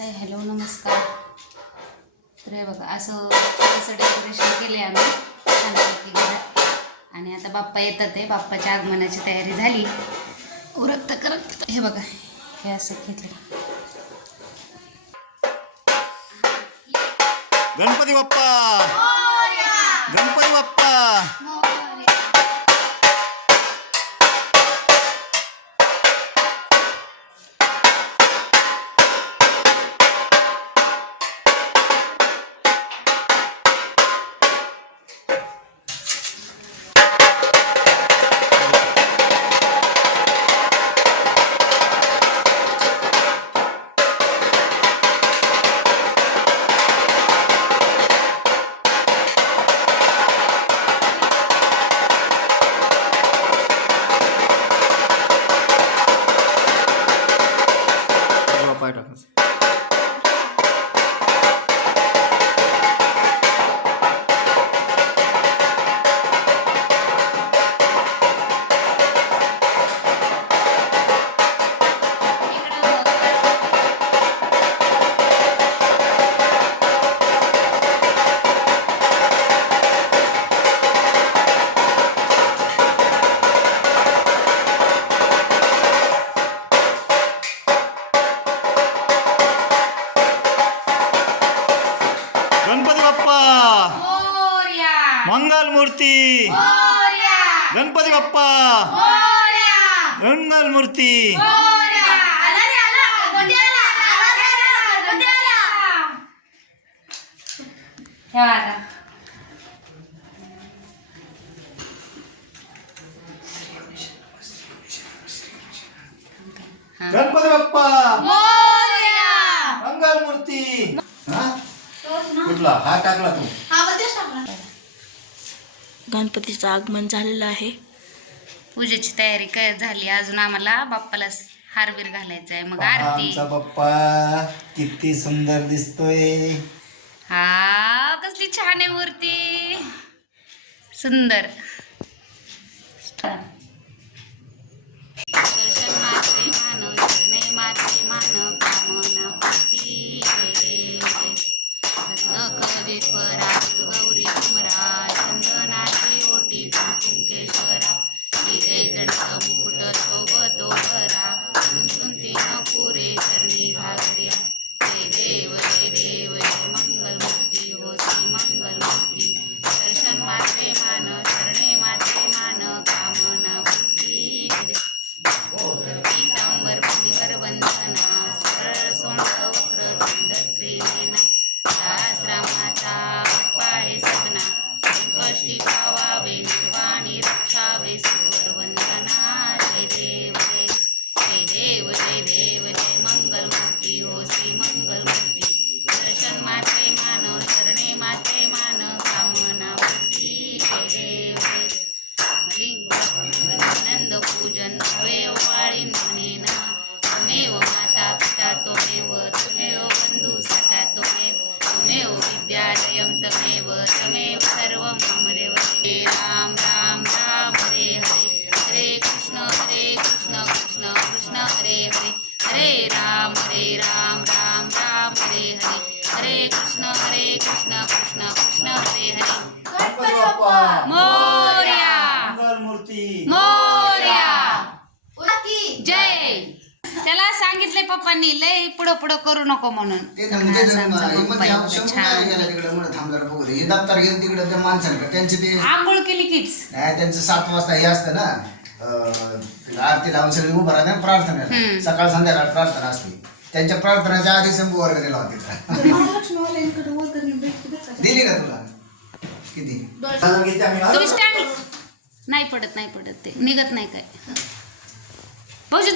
Hi hello नमस्कार. तर हे बघा असं छोटंसं डेकोरेशन केले आम्ही छानपैकी घरात. आणि आता बाप्पा येतात आहे बाप्पाच्या आगमनाची तयारी झाली. उरकता करत हे बघा हे असं घेतलं. गणपती बाप्पा! गणपती बाप्पा! Bye tata Mangal Murti Ganpati Bappa. मंगल मूर्ती गणपती बाप्पा. मंगल मूर्ती हा कुठला? हा टाकला तू. गणपतीचं आगमन झालेलं आहे. पूजेची तयारी काय झाली. अजून आम्हाला बाप्पाला हारबीर घालायचा आहे. मग पहा आरती. आमचा बाप्पा किती सुंदर दिसतोय. हा कसली छान आहे मूर्ती. सुंदर. दर्शन देव हे राम राम राम हरे हरे. हरे कृष्ण हरे कृष्ण कृष्ण कृष्ण हरे हरे. हरे राम हरे राम राम राम हरे हरे. हरे कृष्ण हरे कृष्ण कृष्ण कृष्ण हरे हरे. गणपती बाप्पा मोरया मंगल मूर्ती मोरया जय सांगितले पप्पांनी लय पुढं पुढं करू नको म्हणून. ते ना म्हणजे आमचा पप्पा एवढं छान. तिकडे? म्हणून थांब जरा बघू दे. हे दप्तर घेऊन तिकडे त्या माणसांकडे. त्यांचे ते आंघोळ केली कीच नाही त्यांचं सात वाजता हे असतं ना अं, आरती लावून सगळे उभं राहते ना प्रार्थनेला. हम्म. सकाळ संध्याकाळ प्रार्थना असते. त्यांच्या प्रार्थनाच्या आधी शंभू वर्ग दिला होता दिली का तुला? किती? तुम्ही स्टँड नाही पडत नाही पडत ते. निघत नाही काय. भाऊजी